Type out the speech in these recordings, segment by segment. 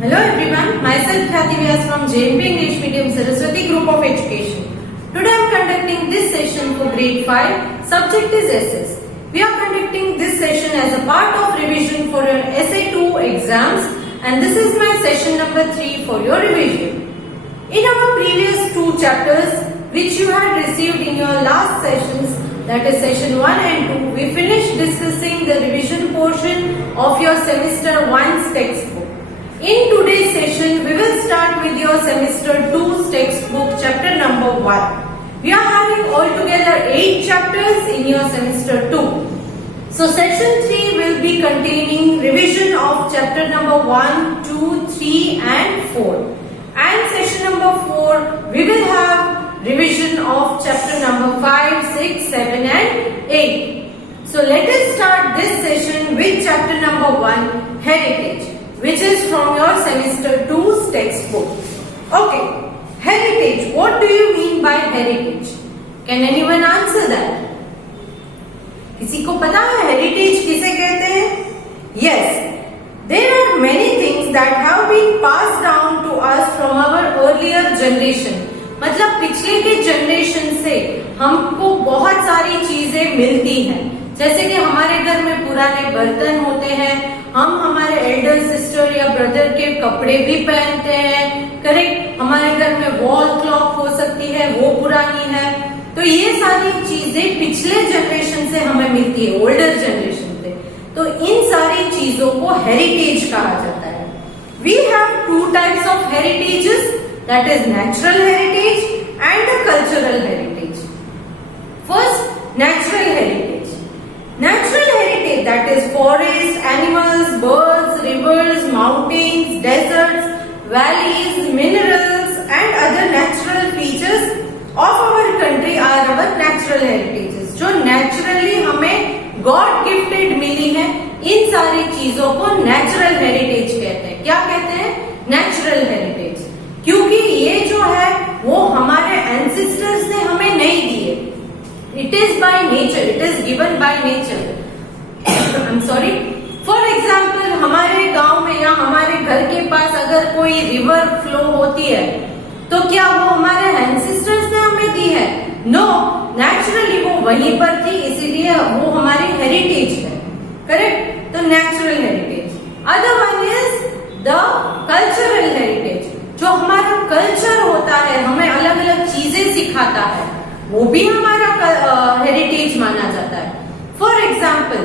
Hello everyone, myself Khyati Vyas from JMP English Medium Saraswati Group of Education. Today I am conducting this session for grade 5, subject is SS. We are conducting this session as a part of revision for your SA2 exams and this is my session number 3 for your revision. In our previous 2 chapters which you had received in your last sessions, that is session 1 and 2, we finished discussing the revision portion of your semester 1's textbook. In today's session, we will start with your semester 2's textbook chapter number 1. We are having altogether 8 chapters in your semester 2. So section 3 will be containing revision of chapter number 1, 2, 3 and 4. And session number 4, we will have revision of chapter number 5, 6, 7 and 8. So let us start this session with chapter number 1, Heritage, which is from your semester 2's textbook. Okay, heritage. What do you mean by heritage? Can anyone answer that? किसी को पता है heritage किसे कहते हैं? Yes, there are many things that have been passed down to us from our earlier generation. मतलब पिछले के जनरेशन से हमको बहुत सारी चीजें मिलती हैं. जैसे कि हमारे घर में पुराने बर्तन होते हैं, हम हमारे एल्डर सिस्टर या ब्रदर के कपड़े भी पहनते हैं, करेक्ट. हमारे घर में वॉल क्लॉक हो सकती है, वो पुरानी है. तो ये सारी चीजें पिछले जनरेशन से हमें मिलती है, ओल्डर जनरेशन से. तो इन सारी चीजों को हेरिटेज कहा जाता है. We have 2 types of heritages, that is natural heritage and cultural heritage. First, natural heritage. Natural heritage, that is forests, animals, birds, rivers, mountains, deserts, valleys, minerals and other natural features of our country are our natural heritages. जो naturally हमें God gifted मिली है, इन सारी चीजों को natural heritage कहते हैं. क्या कहते हैं? Natural heritage. क्योंकि ये जो है वो हमारे ancestors ने हमें नहीं दिए. It is by nature. It is given by nature. I'm sorry. For example, हमारे गांव में या हमारे घर के पास अगर कोई रिवर फ्लो होती है, तो क्या वो हमारे ancestors ने हमें दी है? No. Naturally वो वहीं पर थी, इसीलिए वो हमारी heritage है. Correct? तो natural heritage. Other one is the cultural heritage. जो हमारा culture होता है, हमें अलग अलग चीजें सिखाता है, वो भी हमारा हेरिटेज माना जाता है. फॉर एग्जाम्पल,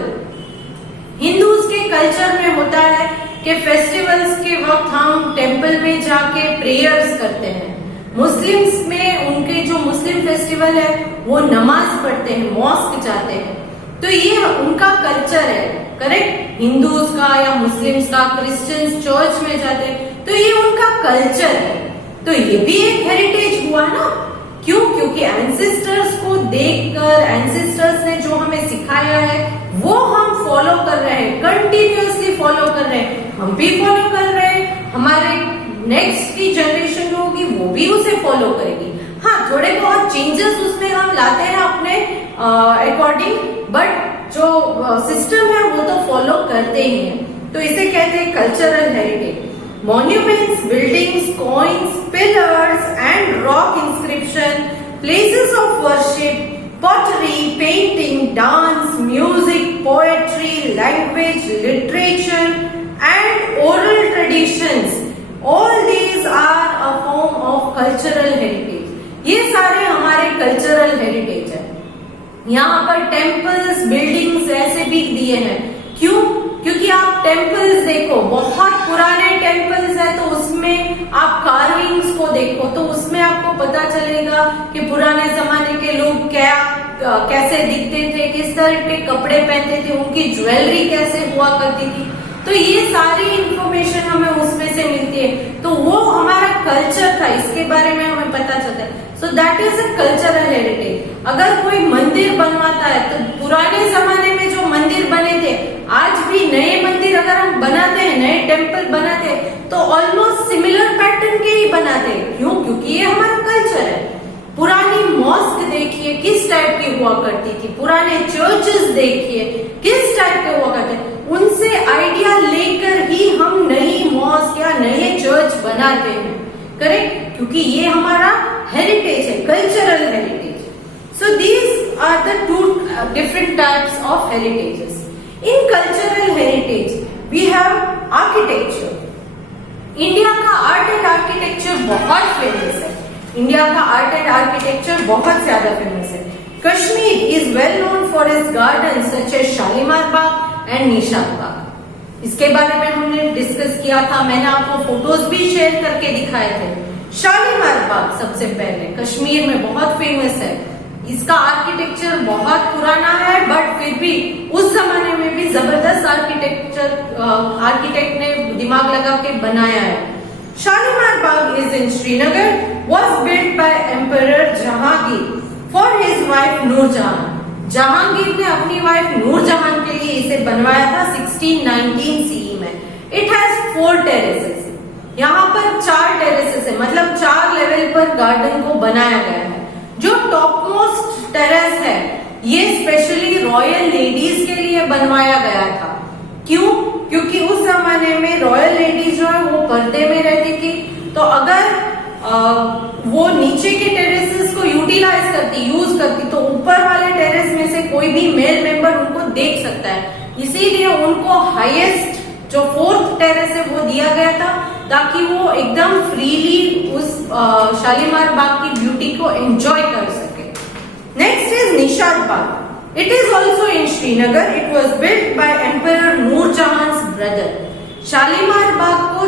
हिंदूज के कल्चर में होता है कि फेस्टिवल्स के वक्त हम टेम्पल में जाके प्रेयर्स करते हैं. मुस्लिम्स में उनके जो मुस्लिम फेस्टिवल है वो नमाज पढ़ते हैं, मॉस्क जाते हैं. तो ये उनका कल्चर है, करेक्ट. हिंदूज का या मुस्लिम्स का, क्रिश्चियंस चर्च में जाते हैं, तो ये उनका कल्चर है. तो ये भी एक हेरिटेज हुआ ना. क्यों? क्योंकि एंसेस्टर्स को देखकर, एंसेस्टर्स ने जो हमें सिखाया है वो हम फॉलो कर रहे हैं, कंटिन्यूअसली फॉलो कर रहे हैं. हम भी फॉलो कर रहे हैं, हमारे नेक्स्ट की जनरेशन जो होगी वो भी उसे फॉलो करेगी. हाँ, थोड़े बहुत चेंजेस उसमें हम लाते हैं अपने अकॉर्डिंग, बट जो सिस्टम है वो तो फॉलो करते ही हैं. तो इसे कहते हैं cultural heritage. Monuments, buildings, coins, pillars and rock inscription, places of worship, pottery, painting, dance, music, poetry, language, literature and oral traditions. All these are a form of cultural heritage. ये सारे हमारे cultural heritage है. यहाँ पर temples, buildings ऐसे भी दिए हैं. क्यों? क्योंकि आप टेम्पल्स देखो, बहुत पुराने टेम्पल्स है, तो उसमें आप कार्विंग्स को देखो तो उसमें आपको पता चलेगा कि पुराने जमाने के लोग कैसे दिखते थे, किस तरह के कपड़े पहनते थे, उनकी ज्वेलरी कैसे हुआ करती थी. तो ये सारी इंफॉर्मेशन हमें उसमें से मिलती है. तो वो हमारा कल्चर था, इसके बारे में हमें पता चलता है. So that is a cultural heritage. अगर कोई मंदिर बनवाता है तो पुराने जमाने में जो मंदिर बने थे, आज भी नए मंदिर अगर हम बनाते हैं, नए टेम्पल बनाते हैं, तो ऑलमोस्ट सिमिलर पैटर्न के ही बनाते हैं. क्यों? क्योंकि ये हमारा कल्चर है. पुरानी मॉस्क देखिए किस टाइप की हुआ करती थी, पुराने चर्चेस देखिए किस टाइप के हुआ करते, उनसे आइडिया लेकर ही हम नई मॉस्क या नए चर्च बनाते हैं, करेक्ट, क्योंकि ये हमारा हेरिटेज है, cultural heritage. So these are the two different types of heritages. In cultural heritage we have architecture. India का आर्ट एंड आर्किटेक्चर बहुत फेमस है। इंडिया का आर्ट एंड आर्किटेक्चर बहुत ज्यादा फेमस है। Kashmir is well known for its garden such as Shalimar Bagh and Nishat Bagh. इसके बारे में हमने डिस्कस किया था, मैंने आपको फोटोज भी शेयर करके दिखाए थे। शालीमार बाग सबसे पहले कश्मीर में बहुत फेमस है। इसका आर्किटेक्चर बहुत पुराना है, बट फिर भी उस जमाने में भी जबरदस्त आर्किटेक्ट ने दिमाग लगा के बनाया है। Shalimar Bagh is in Srinagar, was built by emperor Jahangir for his wife Nur Jahan. Jahangir ने अपनी वाइफ नूरजहां के लिए इसे बनवाया था 1619 सीई में। It has 4 terraces. यहाँ पर 4 टेरेसेस है, मतलब 4 लेवल पर गार्डन को बनाया गया है। जो टॉप मोस्ट टेरेस है ये स्पेशली रॉयल लेडीज के लिए बनवाया गया था। क्यों? क्योंकि उस जमाने में रॉयल लेडीज जो है वो पर्दे में रहती थी, तो अगर वो नीचे के टेरेसेस को यूज करती तो ऊपर वाले टेरेस में से कोई भी मेल मेंबर उनको देख सकता है। इसीलिए उनको हाईएस्ट जो 4th टेरेस है वो दिया गया था, ताकि वो एकदम फ्रीली उस शालीमार बाग की ब्यूटी को एंजॉय कर सके। Next is Nishat Bagh. It is also in Srinagar. It was built by emperor Nur Jahan's brother. Shalimar Bagh को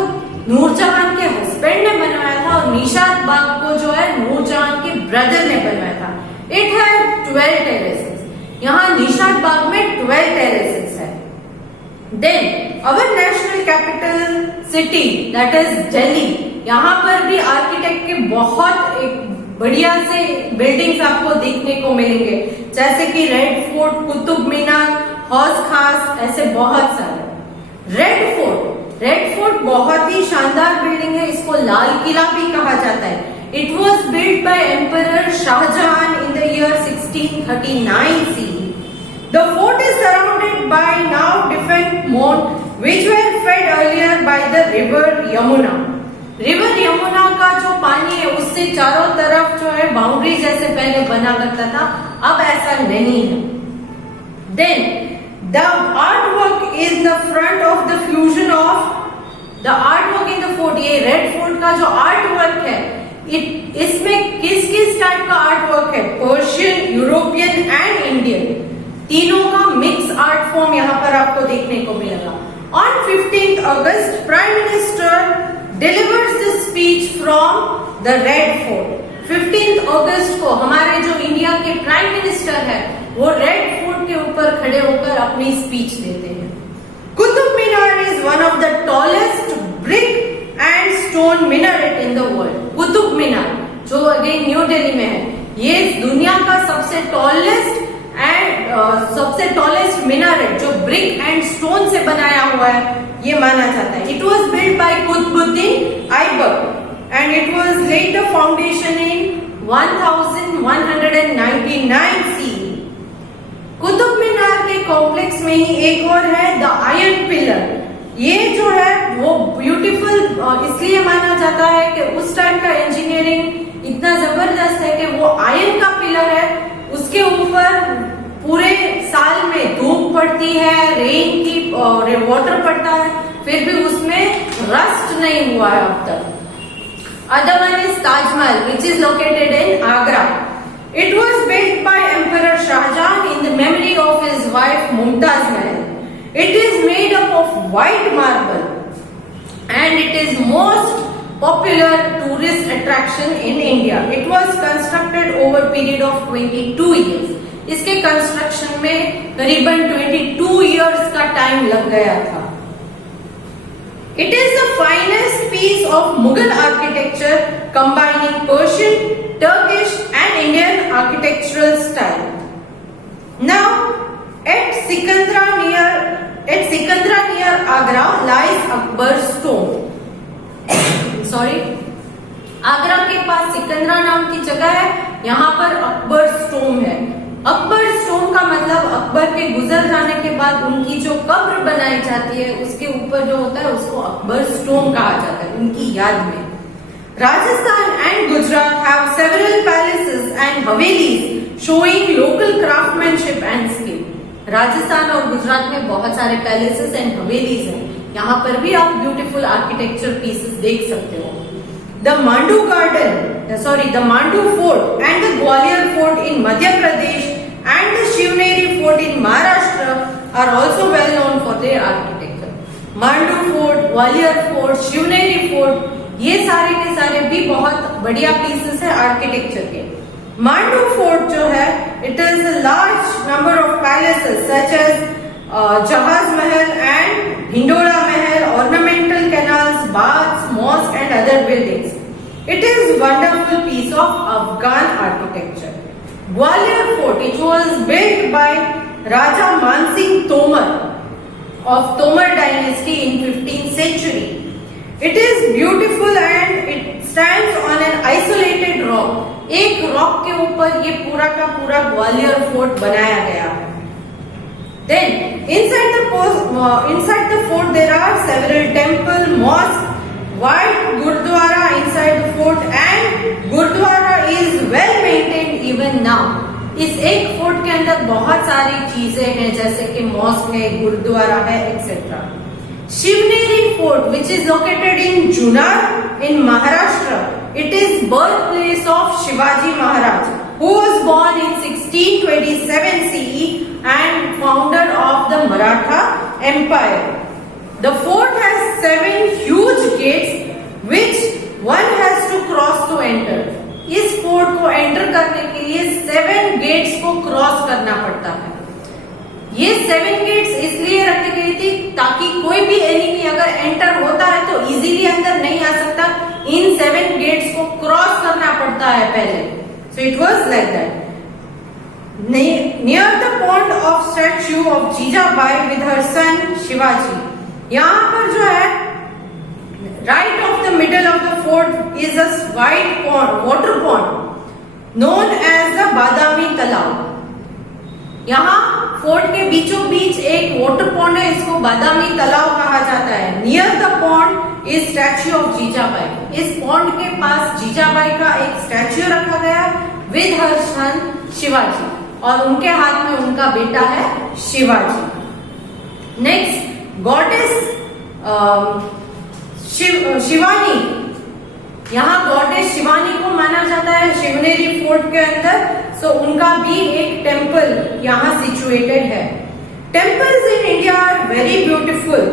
नूरजहां के हस्बैंड ने बनवाया था और निशात बाग को जो है नूरजहां के ब्रदर ने बनवाया था। It had 12 terraces. यहाँ निशात बाग में 12 टेरेसेस है। Then our national capital city that is Delhi, यहाँ पर भी आर्किटेक्ट के बहुत एक बढ़िया से बिल्डिंग्स आपको देखने को मिलेंगे, जैसे कि रेड फोर्ट, कुतुब मीनार, हौज खास, ऐसे बहुत सारे। रेड फोर्ट बहुत ही शानदार बिल्डिंग है, इसको लाल किला भी कहा जाता है। It was built by emperor Shahjahan in the year 1639 CE. The fort is surrounded by now defense moat which were fed earlier by the river Yamuna. River Yamuna का जो पानी है उससे चारों तरफ जो है बाउंड्री जैसे पहले बना करता था, अब ऐसा नहीं है। Then the artwork in the front of the fusion of the artwork in the fort, ये रेड फोर्ट का जो आर्टवर्क है इसमें किस किस टाइप का आर्टवर्क है? पर्शियन, यूरोपियन एंड इंडियन, तीनों का मिक्स आर्ट फॉर्म यहाँ पर आपको देखने को मिलेगा। On 15th August, Prime Minister delivers this speech from the Red Fort. 15th August को हमारे जो इंडिया के प्राइम मिनिस्टर है वो रेड फोर्ट के ऊपर खड़े होकर अपनी स्पीच देते हैं। Qutub Minar is one of the tallest brick and stone minaret in the world. Qutub Minar जो अगेन न्यू दिल्ली में है, ये दुनिया का सबसे टॉलेस्ट minaret जो ब्रिक एंड स्टोन से बनाया हुआ है ये माना जाता है। It was build by Qutubuddin Aibak and it was laid the foundation in 1199 CE। Qutub Minar के कॉम्प्लेक्स में ही एक और है द आयरन पिलर। ये जो है वो ब्यूटीफुल इसलिए माना जाता है कि उस टाइम का इंजीनियरिंग इतना जबरदस्त है कि वो आयरन का पिलर है, उसके ऊपर पूरे साल में धूप पड़ती है, रेन की वाटर पड़ता है, फिर भी उसमें रस्ट नहीं हुआ है अब तक। Other one is Taj Mahal which is located in Agra. It was built by emperor Shahjahan in the memory of his wife Mumtaz Mahal. It is made up of white marble and it is most popular tourist attraction in India. It was constructed over period of 22 years। इसके construction में करीबन 22 years का time लग गया था। It is the finest piece of Mughal architecture combining Persian, Turkish and Indian architectural style. Now at Sikandra near Agra lies Akbar stone. Sorry, Agra के पास सिकंदरा नाम की जगह है, यहाँ पर अकबर स्टोन है। अकबर स्टोन स्टोन का मतलब अकबर के गुजर जाने के बाद उनकी जो कब्र बनाई जाती है उसके ऊपर जो होता है उसको अकबर स्टोन कहा जाता है, उनकी याद में। Rajasthan and Gujarat have several palaces and havelis showing local craftsmanship and skill. Rajasthan और गुजरात में बहुत सारे पैलेसेस एंड हवेलीज हैं, यहाँ पर भी आप ब्यूटीफुल आर्किटेक्चर पीसेस देख सकते हो। The Mandu the Mandu Fort and the Gwalior Fort in Madhya Pradesh and the Shivneri Fort in Maharashtra are also well known for their architecture. Mandu Fort, Gwalior Fort, Shivneri Fort, ये सारे के सारे भी बहुत बढ़िया pieces है architecture के। Mandu fort जो है, it is a large number of palaces such as Jahaz Mahal and Hindola Mahal, ornamental canals, baths, mosque and other buildings. It is wonderful piece of Afghan architecture. Gwalior fort, it was built by Raja Mansingh Tomar of Tomar dynasty in 15th century. It is beautiful and it stands on an isolated rock. एक rock के ऊपर ये पूरा का पूरा Gwalior fort बनाया गया है। Then inside the fort there are several temple, mosque, white gurdwara inside the fort and gurdwara is well maintained even now. इस एक फोर्ट के अंदर बहुत सारी चीजें हैं जैसे कि मॉस्क है, गुरुद्वारा है, etcetera. Shivneri fort which is located in Junnar in Maharashtra, it is birth place of Shivaji Maharaj who was born in 1627 CE and founder of the Maratha Empire. The fort has 7 huge gates which one has to cross to enter. इस fort को enter करने के लिए 7 gets को cross करना पड़ता है। ये 7 गेट्स इसलिए रखी गई थी ताकि कोई भी एनिमी अगर एंटर होता है तो इजीली अंदर नहीं आ सकता, इन 7 गेट्स को क्रॉस करना पड़ता है पहले। So it was like that. Near the pond of statue of Jijabai with her son Shivaji, यहाँ पर जो है right of the middle of the fort is a wide pond, water pond known as the बादामी तालाब। यहाँ फोर्ट के बीचों बीच एक water pond है, इसको बादामी तालाब कहा जाता है। Near the pond is statue of Jijabai, इस पॉन्ड के पास जीजाबाई का एक स्टैच्यू रखा गया विद हर सन शिवाजी, और उनके हाथ में उनका बेटा है शिवाजी। नेक्स्ट गॉडेस शिवानी, यहाँ गॉडेस शिवानी को माना जाता है शिवनेरी फोर्ट के अंदर। सो उनका भी एक टेम्पल यहाँ सिचुएटेड है। Temples in India are very beautiful.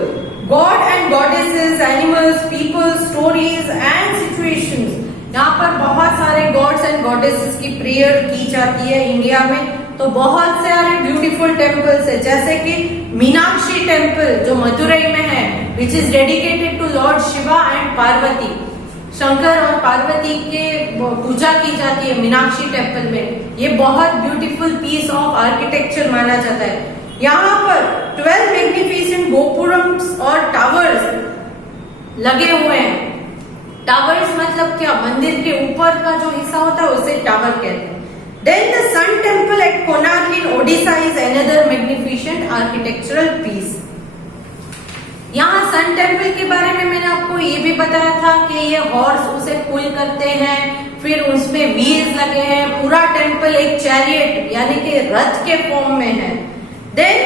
God and goddesses, animals, people, stories and situations. यहाँ पर बहुत सारे गॉड्स एंड गॉडेसेस की प्रेयर की जाती है इंडिया में। तो बहुत सारे ब्यूटीफुल टेम्पल्स है जैसे कि मीनाक्षी टेम्पल जो मदुरई में है, which is dedicated to lord Shiva and Parvati. Shankar और पार्वती के पूजा की जाती है मीनाक्षी टेम्पल में। ये बहुत ब्यूटीफुल पीस ऑफ आर्किटेक्चर माना जाता है। यहाँ पर 12 मैग्निफिसेंट गोपुरम्स और टावर्स लगे हुए हैं। टावर्स मतलब क्या, मंदिर के ऊपर का जो हिस्सा होता है उसे टावर कहते हैं। Then the Sun Temple at Konark in Odisha is another magnificent architectural piece. यहाँ सन टेम्पल के बारे में मैंने आपको ये भी बताया था कि ये हॉर्स उसे पुल करते हैं, फिर उसमें व्हील्स लगे हैं। पूरा टेम्पल एक चैरियट यानी कि रथ के फॉर्म में है। देन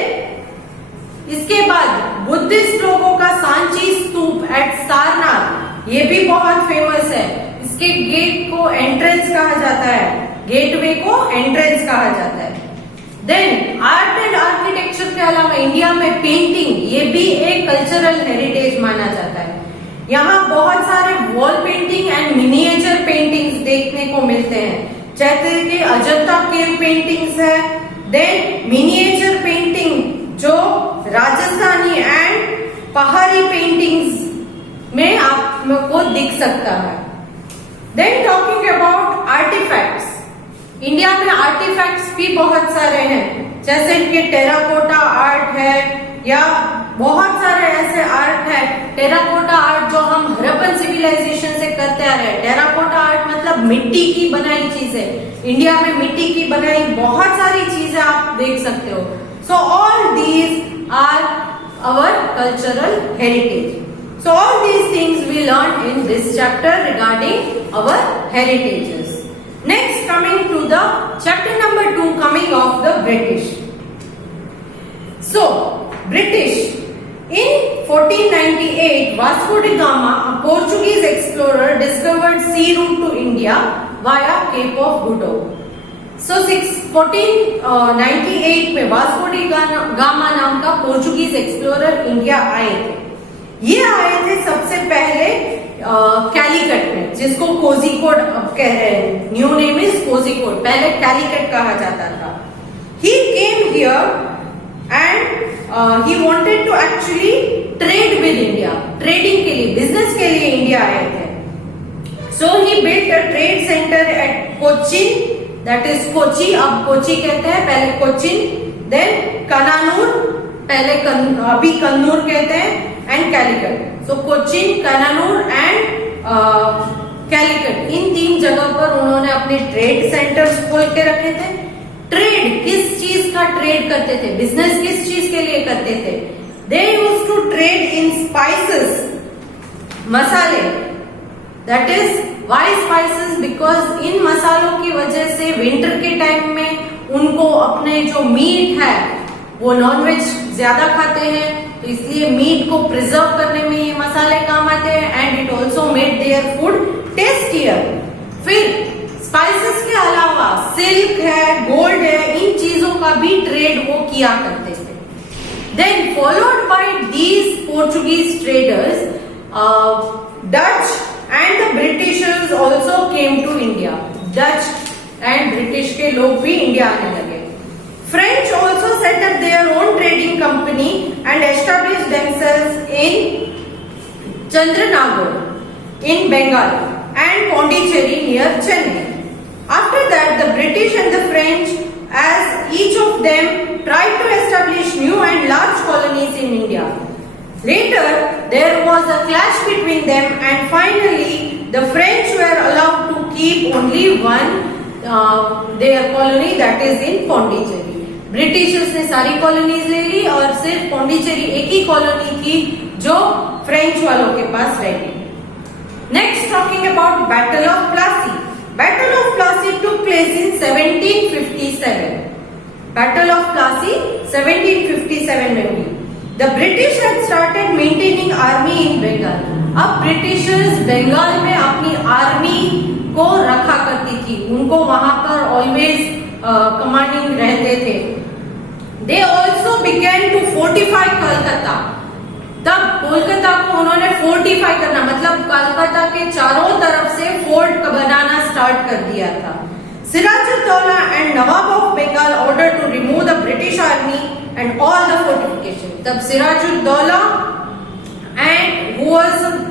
इसके बाद बुद्धिस्ट लोगों का सांची स्तूप एट सारनाथ, ये भी बहुत फेमस है। इसके गेट को एंट्रेंस कहा जाता है, गेटवे को एंट्रेंस कहा जाता है। देन आर्ट एंड आर्किटेक्चर के अलावा इंडिया में पेंटिंग, ये भी एक कल्चरल हेरिटेज माना जाता है। यहाँ बहुत सारे wall painting and miniature paintings देखने को मिलते हैं जैसे कि अजंता केव पेंटिंग्स है। देन मिनिएचर पेंटिंग जो राजस्थानी एंड पहाड़ी पेंटिंग्स में आपको दिख सकता है। Then talking about artifacts, India में आर्टिफैक्ट्स भी बहुत सारे हैं जैसे कि टेराकोटा आर्ट है या बहुत सारे ऐसे आर्ट है। टेराकोटा आर्ट जो हम हड़प्पन सिविलाइजेशन से करते आ रहे हैं। टेराकोटा आर्ट मतलब मिट्टी की बनाई चीजें, इंडिया में मिट्टी की बनाई बहुत सारी चीजें आप देख सकते हो. So all these are our cultural heritage. So all these things we learned in this chapter regarding our heritages. Next, coming to the chapter number 2, coming of the British. So British in 1498, Vasco da Gama, a Portuguese explorer, discovered sea route to India via Cape of Good Hope. So 1498 में Vasco D gamma नाम का Portuguese explorer India आए थे. ये आए थे सबसे पहले कैलीकट में, जिसको कोझिकोड अब कह रहे हैं. न्यू नेम इज कोझिकोड, पहले कैलीकट कहा जाता था. He came here and he wanted to actually trade with India. Trading के लिए, बिजनेस के लिए इंडिया आए थे. So he built a trade centre at Cochin, that is Kochi, अब कोची कहते हैं, पहले कोचिन, देन कनानूर, पहले अभी कन्नूर कहते हैं, and Calicut. So Cochin, Cananore and Calicut, इन 3 जगह पर उन्होंने अपने ट्रेड सेंटर्स खोल के रखे थे. ट्रेड, किस चीज का ट्रेड करते थे, बिजनेस किस चीज के लिए करते थे? They used to trade in spices, मसाले. That is why spices, because इन मसालों की वजह से विंटर के टाइम में उनको अपने जो मीट है, वो नॉनवेज ज्यादा खाते हैं, तो इसलिए मीट को प्रिजर्व करने में ये मसाले काम आते हैं. And it also made their food tastier. फिर स्पाइसेस के अलावा सिल्क है, गोल्ड है, इन चीजों का भी ट्रेड वो किया करते थे. Then followed by these Portuguese traders, Dutch and the Britishers also came to India. Dutch and British के लोग भी इंडिया आने लगे. French also set up their own trading company and established themselves in Chandranagore in Bengal and Pondicherry near Chennai. After that, the British and the French, as each of them tried to establish new and large colonies in India. Later, there was a clash between them, and finally, the French were allowed to keep only one their colony, that is in Pondicherry. Britishers ने सारी colonies ले ली और सिर्फ Pondicherry एक ही colony थी जो French वालों के पास रह गई. Next, talking about Battle of Plassey. Battle of Plassey took place in 1757. Battle of Plassey 1757 में हुई. The British had started maintaining army in Bengal. अब ब्रिटिशर्स बंगाल में अपनी आर्मी को रखा करती थी, उनको वहां पर ऑलवेज कमांडिंग रहते थे. They also began to fortify Calcutta. तब कोलकाता को उन्होंने फोर्टिफाई करना, मतलब कलकत्ता के चारों तरफ से फोर्ट बनाना स्टार्ट कर दिया था. Sirajuddaula and Nawab of Bengal ordered to remove the British army and all the fortification. तब Siraj-ud-Daulah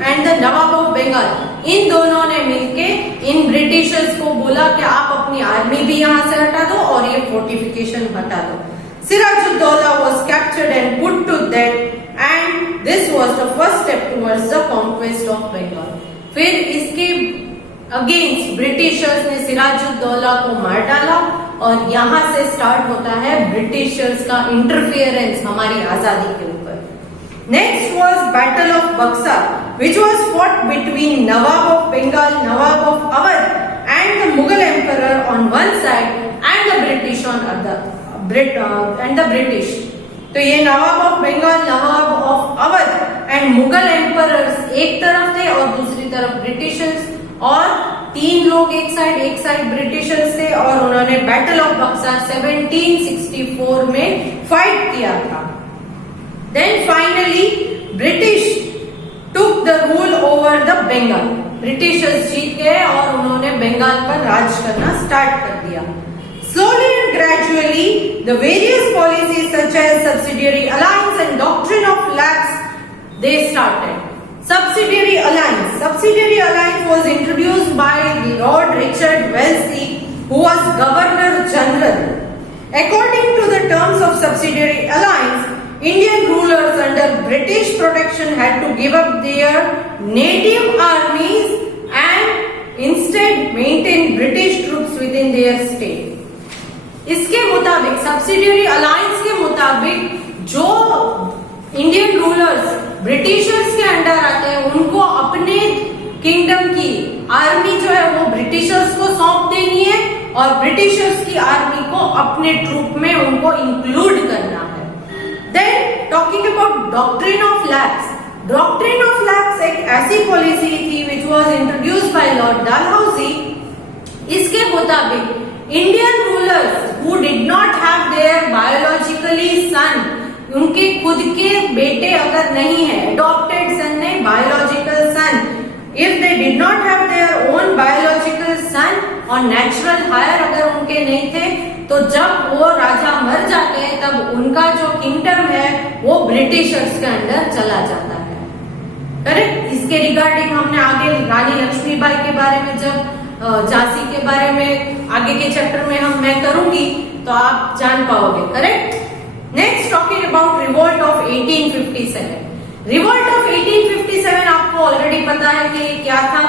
and the Nawab of Bengal, इन दोनों ने मिलके इन ब्रिटिशर्स को बोला कि आप अपनी आर्मी भी यहाँ से हटा दो और ये फोर्टिफिकेशन हटा दो. Sirajuddaula was captured and put to death, and this was the first step towards the conquest of Bengal. फिर इसके अगेंस्ट ब्रिटिशर्स ने सिराजुद्दौला को मार डाला और यहाँ से स्टार्ट होता है ब्रिटिशर्स का इंटरफियरेंस हमारी आजादी के ऊपर. Next was battle of Buxar, which was fought between Nawab of Bengal, Nawab of Awadh, and the Mughal Emperor on one side and the British on other. British. तो ये Nawab of Bengal, Nawab of Awadh and Mughal emperors एक तरफ थे और दूसरी तरफ Britishers, और 3 लोग एक साइड ब्रिटिशर्स थे, और उन्होंने बैटल ऑफ बक्सर 1764 में फाइट किया था. Then finally British took the rule over the Bengal. Britishers जीत गए और उन्होंने बंगाल पर राज करना स्टार्ट कर दिया. Slowly and gradually, the various policies such as subsidiary alliance and doctrine of lapse, they started. Subsidiary alliance was introduced by Lord Richard Wellesley, who was Governor General. According to the terms of subsidiary alliance, Indian rulers under British protection had to give up their native armies and instead maintain British troops within their state. इसके मुताबिक subsidiary alliance के मुताबिक जो Indian rulers Britishers के under आते हैं उनको अपने किंगडम की आर्मी जो है वो ब्रिटिशर्स को सौंप देनी है और ब्रिटिशर्स की आर्मी को अपने ट्रूप में उनको इंक्लूड करना है. Then talking about doctrine of lapse. Doctrine of lapse एक ऐसी पॉलिसी थी which was introduced by lord Dalhousie. इसके मुताबिक Indian rulers who did not have their biologically son, उनके खुद के बेटे अगर नहीं है, अडॉप्टेड सन नहीं biological son, if they did not have their own biological son और नेचुरल हायर अगर उनके नहीं थे, तो जब वो राजा मर जाते हैं तब उनका जो किंगडम है वो ब्रिटिशर्स के अंडर चला जाता है. करेक्ट. इसके रिगार्डिंग हमने आगे रानी लक्ष्मीबाई के बारे में, जब झांसी के बारे में आगे के चैप्टर में मैं करूंगी तो आप जान पाओगे. Correct. Next talking about revolt of 1857. Revolt of 1857 आपको ऑलरेडी पता है कि क्या था.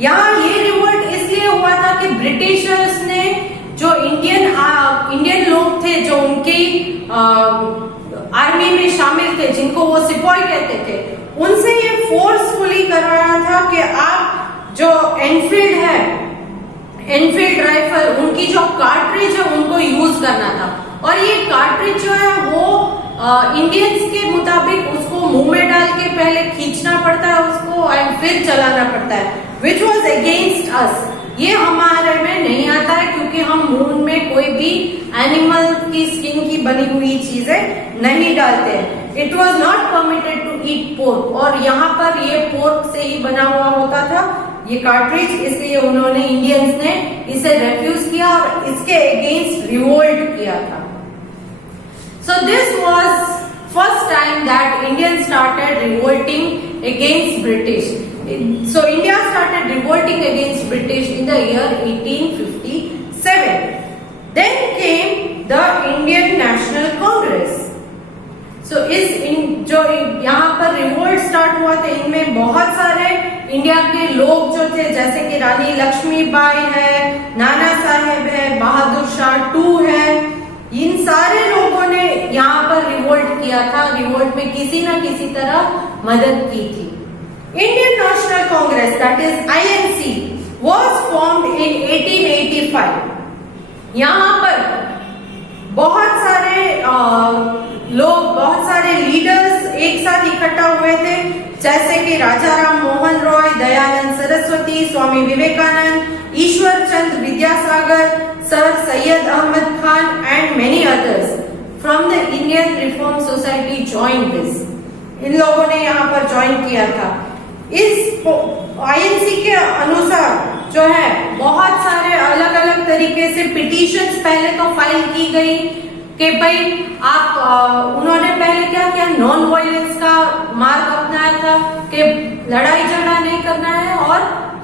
यहाँ ये रिवोल्ट इसलिए हुआ था कि ब्रिटिशर्स ने जो इंडियन लोग थे जो उनकी आर्मी में शामिल थे, जिनको वो सिपाही कहते थे, उनसे ये फोर्सफुली करवाया था कि आप जो एनफील्ड है, एनफील्ड राइफल, उनकी जो कार्ट्रिज है उनको यूज करना था. और ये कार्ट्रिज जो है वो इंडियंस के मुताबिक उसको मुंह में डाल के पहले खींचना पड़ता है उसको एंड फिर चलाना पड़ता है, विच वॉज अगेंस्ट अस. ये हमारे में नहीं आता है क्योंकि हम मुंह में कोई भी एनिमल की स्किन की बनी हुई चीजें नहीं डालते हैं. It was not permitted to eat pork, और यहाँ पर ये पोर्क से ही बना हुआ होता था ये कार्ट्रिज, इसलिए उन्होंने इंडियंस ने इसे रेफ्यूज किया और इसके अगेंस्ट रिवोल्ट किया था. So this was first time that Indians started revolting against British. So India started revolting against British in the year 1857. Then came the Indian National Congress. So जो यहाँ पर रिवोल्ट स्टार्ट हुआ था, इनमें बहुत सारे इंडिया के लोग जो थे, जैसे कि रानी लक्ष्मीबाई है, नाना साहेब है, बहादुर शाह टू है, इन सारे लोगों ने यहाँ पर रिवोल्ट किया था. रिवोल्ट में किसी न किसी तरह मदद की थी. Indian National Congress, that is INC, was formed in 1885. यहाँ पर बहुत सारे लोग, बहुत सारे लीडर्स एक साथ इकट्ठा हुए थे, जैसे कि Raja Ram Mohan Roy, Dayanand Saraswati, Swami Vivekananda, Ishwar Chand Vidyasagar, sir Syed Ahmed Khan and many others from the Indian reform society join this. इन लोगों ने यहाँ पर ज्वाइन किया था. इस आईएनसी के अनुसार जो है बहुत सारे अलग अलग तरीके से पिटीशंस पहले तो फाइल की गई कि भाई आप उन्होंने पहले क्या किया, नॉन वायलेंस का मार्ग अपनाया था कि लड़ाई झगड़ा नहीं करना है और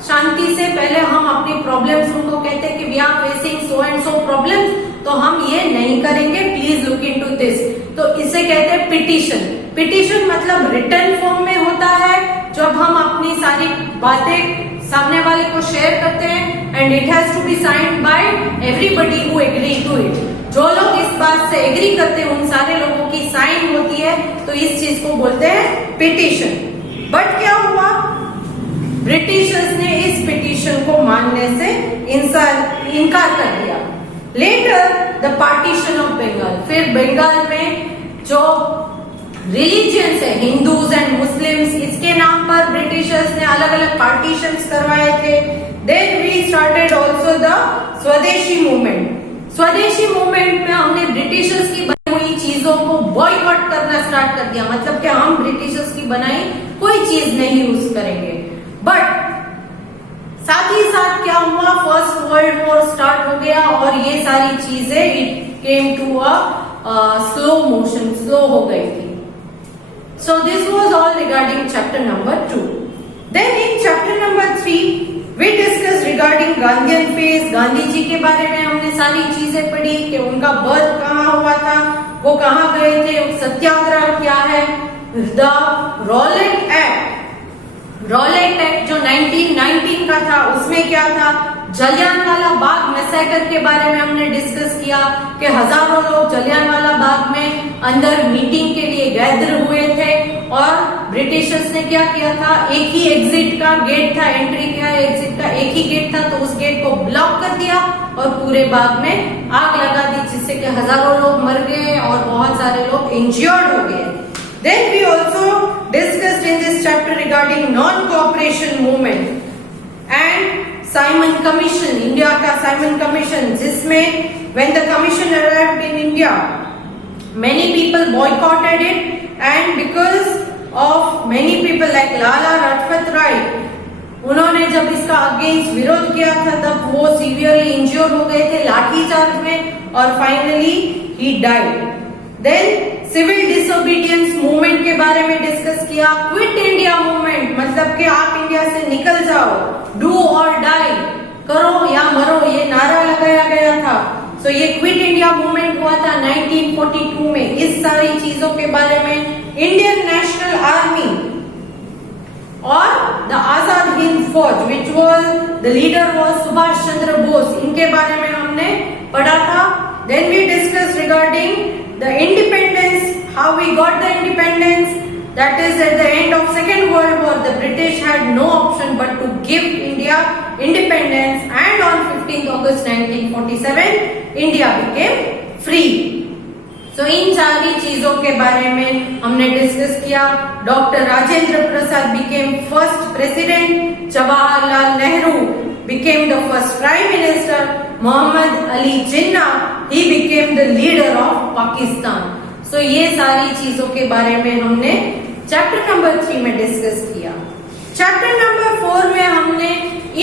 शांति से पहले हम अपनी प्रॉब्लम्स उनको कहते हैं कि we are facing so and so problems, तो हम ये नहीं करेंगे, प्लीज लुक इनटू दिस. तो इसे कहते हैं पिटीशन. पिटीशन मतलब रिटर्न फॉर्म में होता है, जब हम अपनी सारी बातें सामने वाले को शेयर करते हैं and it has to be signed by everybody who agree to it. जो लोग इस बात से एग्री करते हैं उन सारे लोगों की साइन होती है, तो इस चीज को बोलते हैं पिटीशन. बट क्या हुआ, ब्रिटिशर्स ने इस पिटीशन को मानने से इनकार कर दिया. Later the partition of Bengal, फिर बंगाल में जो रिलीजियंस है, हिंदूज एंड मुस्लिम्स, इसके नाम पर ब्रिटिशर्स ने अलग अलग पार्टीशंस करवाए थे. Then we started also the swadeshi movement. Swadeshi movement में हमने ब्रिटिशर्स की बनी हुई चीजों को बॉयकॉट करना स्टार्ट कर दिया, मतलब कि हम ब्रिटिशर्स की बनाई कोई चीज नहीं यूज करेंगे. बट साथ ही साथ क्या हुआ, फर्स्ट वर्ल्ड वॉर स्टार्ट हो गया और ये सारी चीजें it came to a slow motion, slow हो गई थी. So this was all regarding chapter number 2. Then in chapter number 3 we discussed regarding Gandhian phase. Gandhi ji के बारे में हमने सारी चीजें पढ़ी कि उनका बर्थ कहाँ हुआ था, वो कहाँ गए थे, सत्याग्रह क्या है, the Rowlatt act. Rowlatt act जो 1919 का था, उसमें क्या था, जलियांवाला बाग मैसेकर के बारे में हमने डिस्कस किया कि हजारों लोग जलियांवाला बाग में अंदर मीटिंग के लिए गैदर हुए थे और ब्रिटिशर्स ने क्या किया था, एक ही एग्जिट का गेट था, एंट्री का एग्जिट का एक ही गेट था, तो उस गेट को ब्लॉक कर दिया और पूरे बाग में आग लगा दी, जिससे कि हजारों लोग मर गए और बहुत सारे लोग इंजर्ड हो गए। Then we also discussed in this chapter regarding non-cooperation movement and Simon Commission, India का Simon Commission, जिसमें when the commission arrived in India, many people boycotted it and because of many people like Lala Rajpat Rai, उन्होंने जब इसका against विरोध किया था तब वो सीवियरली इंज्योर्ड हो गए थे लाठीचार्ज में और finally he died. Then civil disobedience movement के बारे में डिस्कस किया। क्विट इंडिया मूवमेंट मतलब कि आप इंडिया से निकल जाओ, डू और डाई, करो या मरो, ये नारा लगाया गया था। सो ये क्विट इंडिया मूवमेंट हुआ था 1942 में। इस सारी चीजों के बारे में इंडियन नेशनल आर्मी और the Azad Hind Fauj which was the leader was Subhash Chandra Bose, इनके बारे में हमने पढ़ा था। Then we discuss regarding the independence, how we got the independence, that is at the end of Second World War the British had no option but to give India independence and on 15th August 1947 India became free. So इन सारी चीजों के बारे में हमने discuss किया। Doctor Rajendra Prasad became first president, Jawaharlal Nehru became the first prime minister, Mohammad Ali Jinnah he became the leader of Pakistan. So ये सारी चीजों के बारे में हमने चैप्टर नंबर 3 में डिस्कस किया। चैप्टर नंबर 4 में हमने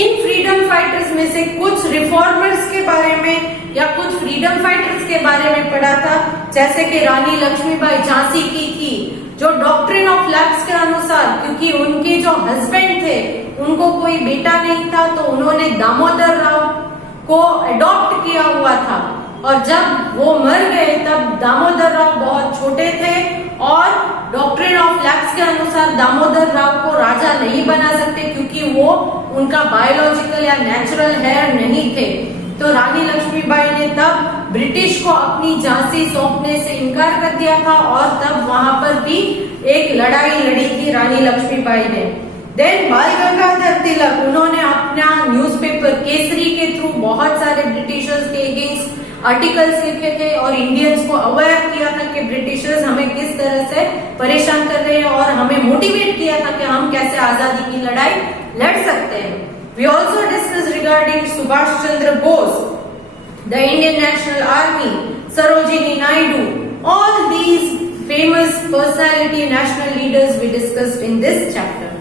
इन फ्रीडम फाइटर्स में से कुछ रिफॉर्मर्स के बारे में या कुछ फ्रीडम फाइटर्स के बारे में पढ़ा था, जैसे कि रानी लक्ष्मीबाई झांसी की थी, जो डॉक्ट्रिन ऑफ लैप्स के अनुसार, क्योंकि उनके जो हस्बैंड थे उनको कोई बेटा नहीं था तो उन्होंने दामोदर राव को अडॉप्ट किया हुआ था और जब वो मर गए तब दामोदर राव बहुत छोटे थे और डॉक्ट्रिन ऑफ लैप्स के अनुसार दामोदर राव को राजा नहीं बना सकते क्योंकि वो उनका बायोलॉजिकल या नेचुरल हेयर नहीं थे। तो रानी लक्ष्मीबाई ने तब ब्रिटिश को अपनी झांसी सौंपने से इनकार कर दिया था और तब वहां पर भी एक लड़ाई लड़ी थी रानी लक्ष्मीबाई ने। देन बाल गंगाधर तिलक, उन्होंने अपना न्यूज़पेपर केसरी के थ्रू बहुत सारे ब्रिटिशर्स के अगेंस्ट आर्टिकल्स लिखे थे और इंडियंस को अवेयर किया था कि ब्रिटिशर्स हमें किस तरह से परेशान कर रहे हैं और हमें मोटिवेट किया था कि हम कैसे आजादी की लड़ाई लड़ सकते हैं। We also discussed regarding Subhash Chandra Bose, the Indian National Army, Sarojini Naidu, all these famous personality national leaders we discussed in this chapter.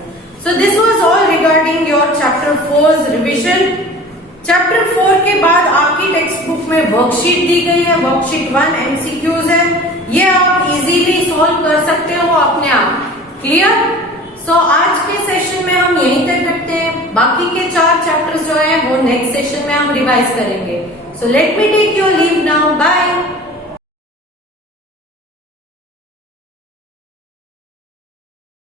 So this was all regarding your chapter 4's revision. Chapter 4 के बाद आपकी text book में worksheet दी गई है, worksheet 1 MCQs है, ये आप easily solve कर सकते हो अपने आप। क्लियर? सो आज के सेशन में हम यहीं तक रखते हैं, बाकी के 4 चैप्टर्स जो है वो नेक्स्ट सेशन में हम रिवाइज करेंगे। So let me take your leave now, bye.